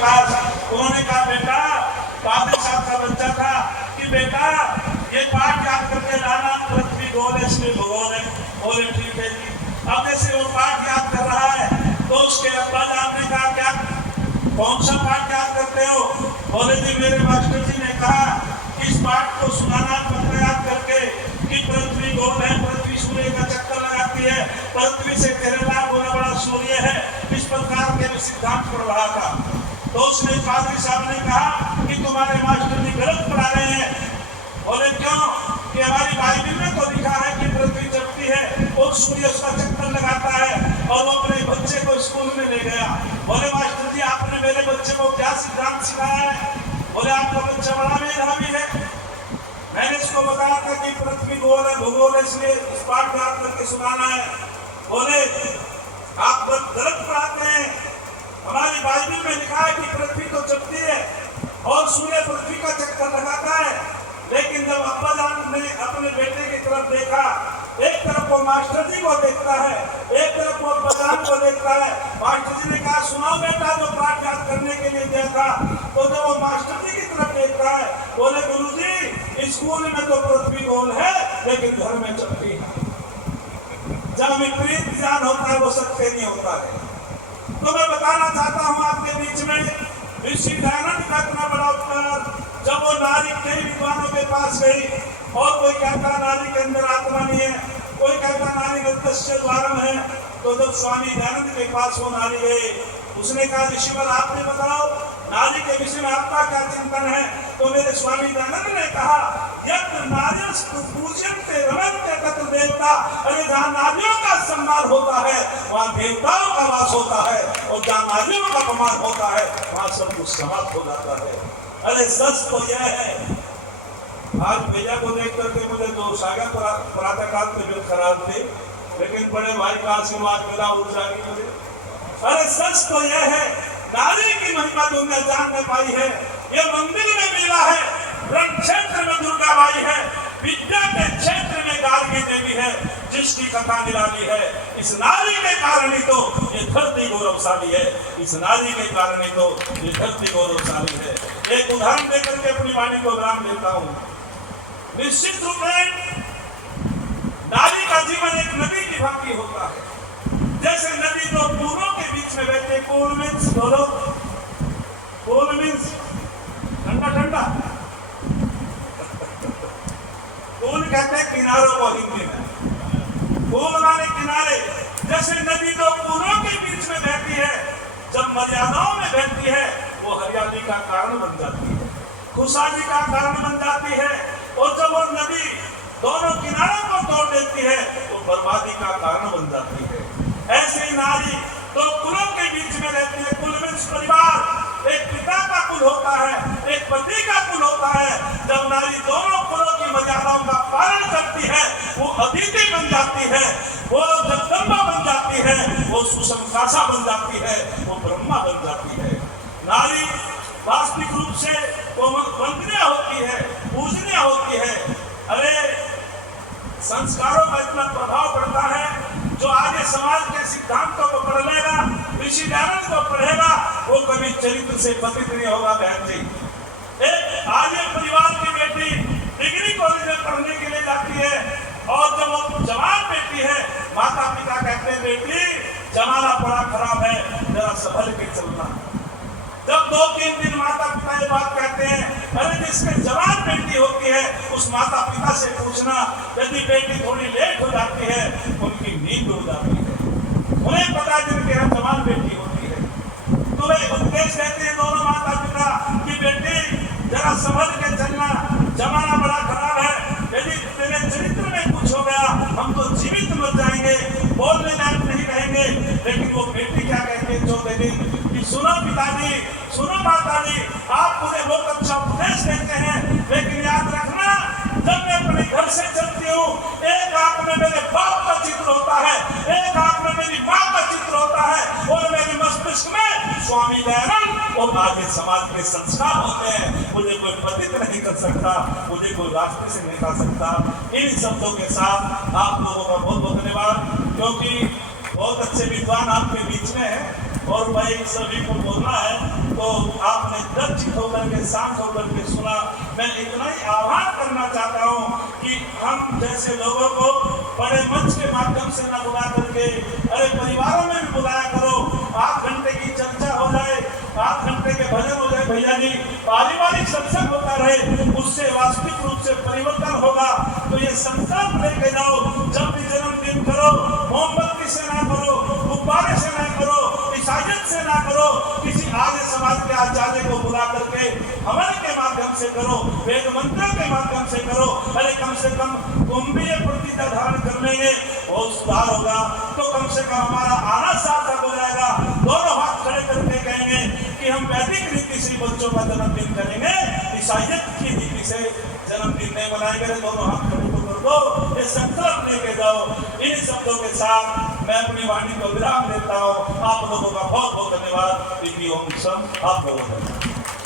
पास। उन्होंने कहा बेटा, पादरी साहब का बच्चा था कि बेटा ये पाठ याद करके लाना, पृथ्वी गोल है इसलिए भूगोल है। बोले ठीक है जी। अब जैसे वो पाठ याद कर रहा है तो उसके अब्बा जान ने कहा क्या कौन सा पाठ याद करते हो? बोले जी मेरे मास्टर जी ने कहा कि इस पाठ को सुनाना पत्र याद करके कि पृथ्वी गोल है, पृथ्वी सूर्य का चक्कर लगाती है, पृथ्वी से 13 लाख गुना बड़ा सूर्य है। इस प्रकार के सिद्धांत पढ़ रहा था। तो उसने पादरी साहब ने कहा कि तुम्हारे मास्टर जी गलत पढ़ा रहे हैं। बोले क्यों? कि हमारी बाइबल में तो लिखा है कि पृथ्वी चलती है और सूर्य उसका चक्कर लगाता है। और वो अपने बच्चे को स्कूल में ले गया। बोले मास्टर जी आपने मेरे बच्चे को क्या सिद्धांत सिखाया है? बोले आपका बच्चा बड़ा मेधावी है, मैंने इसको बताया था कि पृथ्वी गोल है, भूगोल है, इसलिए इस पाठ याद करके सुनाना है। बोले आप गलत पढ़ाते हैं, हमारी बाइबल में लिखा है कि पृथ्वी तो चलती है और सूर्य पृथ्वी का चक्कर लगाता है। लेकिन जब अब्बा जान ने अपने बेटे की तरफ देखा, एक तरफ वो मास्टर जी को देखता है, एक तरफ वो अब्बा जान को देखता है। मास्टर जी ने कहा सुनाओ बेटा जो पाठ याद करने के लिए दिया था। तो जब वो मास्टर जी की तरफ देखता है, बोले गुरुजी स्कूल में तो पृथ्वी गोल है लेकिन घर में चलती है। जब विपरीत ज्ञान होता है वो सत्य नहीं होता है। तो मैं बताना चाहता हूँ आपके बीच में ऋषि दयानंद का इतना बड़ा उपकार। जब वो नारी कई विद्वानों के पास गई और कोई कहता नारी के अंदर आत्मा नहीं है, कोई कहता नारी नृत्य द्वारम है। तो जब स्वामी दयानंद के पास वो नारी गई, उसने कहा ऋषिवर आपने बताओ नारी के विषय में आपका क्या चिंतन है? तो मेरे स्वामी दयानंद ने कहा यत्र नार्यस्तु पूज्यन्ते रमन्ते तत्र देवता। अरे जहाँ नारियों का सम्मान होता है वहाँ देवताओं का वास होता है, और जहाँ नारियों का अपमान होता है वहाँ सब कुछ समाप्त हो जाता है। अरे सच तो यह है, आज भैया को देख करके मुझे तो सागर प्रातः काल में जो खराब थे, लेकिन बड़े भाई का आशीर्वाद मिला ऊर्जा की मुझे। अरे सच तो यह है, नारी की महिमा दुनिया जान में पाई है। ये मंदिर में मिला है, रण क्षेत्र में दुर्गा बाई है, विद्या के क्षेत्र में गार्गी देवी है, जिसकी कथा निराली है। इस नारी के कारण ही तो ये धरती गौरवशाली है, इस नारी के कारण ही तो ये धरती गौरवशाली है। एक उदाहरण देकर के अपनी वाणी को विराम देता हूँ। निश्चित रूप में नारी का जीवन एक नदी की भांति होता है। जैसे नदी दो पूलों के बीच में बैठे, पूल मीन्स दोनों, पूल मीन्स ठंडा ठंडा, पूल कहते हैं किनारों को हिंदी में, पूल माने किनारे। जैसे नदी दो पूलों के बीच में बहती है, जब मर्यादाओं में बहती है वो हरियाली का कारण बन जाती है, खुशहाली का कारण बन जाती है। और जब वो नदी दोनों किनारों को तोड़ देती है तो बर्बादी का कारण बन जाती है। ऐसे ही नारी दो कुलों के बीच में रहती है। कुल मीन्स परिवार, एक पिता का कुल होता है, एक पति का कुल होता है। जब नारी दोनों कुलों की मर्यादाओं का पालन करती है वो अदिति बन जाती है, वो जगदम्बा बन जाती है, वो सुसंकाशा बन जाती है, वो ब्रह्मा बन जाती है। नारी वास्तविक रूप से वो वंदनीय होती है, पूजनीय होती है। अरे संस्कारों का इतना प्रभाव पड़ता है, जो आगे समाज के सिद्धांतों को पढ़ लेगा, ऋषि दयानंद को पढ़ेगा, वो कभी चरित्र से पतित नहीं होगा। बहन जी, एक आर्य परिवार की बेटी डिग्री कॉलेज में पढ़ने के लिए जाती है, और जब वो जवान बेटी है, माता पिता कहते हैं बेटी जमाना बड़ा खराब है, जरा संभल के चलना। जब 2-3 दिन माता पिता ये बात कहते हैं, अरे जिसमें जवान बेटी होती है उस माता पिता से पूछना, यदि बेटी थोड़ी लेट हो जाती है उनकी नींद हो जाती है, उन्हें पता जिनके यहाँ जवान बेटी होती है, तो वे उपदेश देते हैं दोनों माता पिता कि बेटी जरा संभल के चलना, जमाना बड़ा खराब है, यदि तेरे चरित्र में कुछ हो गया हम तो जीवित मर जाएंगे, बोलने लायक नहीं रहेंगे। लेकिन वो बेटी क्या कहती है 14 दिन कि सुनो पिताजी, सुनो माताजी, आप मुझे बहुत अच्छा उपदेश देते हैं, लेकिन याद रखना जब मैं अपने घर से चलती हूँ, एक आंख में मेरे बाप का चित्र होता है, एक आंख में मेरी माँ का चित्र होता है, और मेरे मस्तिष्क में स्वामी दयानंद और आगे समाज के संस्कार होते हैं। मुझे कोई पतित नहीं कर सकता, मुझे कोई रास्ते से निकाल सकता। इन शब्दों के साथ आप लोगों का बहुत बहुत धन्यवाद, क्योंकि बहुत अच्छे विद्वान आपके बीच में है और भाई सभी को बोलना है तो होकर के शांत होकर के सुना। मैं इतना ही आह्वान करना चाहता हूँ कि हम जैसे लोगों को बड़े मंच के माध्यम से न बुला करके अरे परिवारों में भी बुलाया करो, 8 घंटे की चर्चा हो जाए, 8 घंटे के भजन हो जाए भैया जी, पारिवारिक सत्संग होता रहे, उससे वास्तविक रूप से परिवर्तन होगा। तो ये संकल्प लेके जाओ, जब भी जन्मदिन करो मोमबत्ती से ना करो, गुब्बारे से ना करो, ईसाइयत से ना करो, किसी आर्य समाज के आचार्य को बुला करके हवन के माध्यम से करो, वेद मंत्रों के माध्यम से करो। अरे कम से कम तुम भी ये प्रतिज्ञा धारण कर लेंगे, बहुत सुधार होगा। तो कम से कम हमारा आना सार्थक हो जाएगा। दोनों हाथ खड़े करके कहेंगे कि हम वैदिक रीति से बच्चों का जन्मदिन करेंगे, ईसाइयत की रीति से जन्मदिन नहीं मनाएंगे। दोनों हाथ खड़े कर दो, ये संकल्प लेके जाओ। इन शब्दों के साथ मैं अपनी वाणी को विराम देता हूँ। आप लोगों का बहुत बहुत धन्यवाद। ओम सम आप लोगों का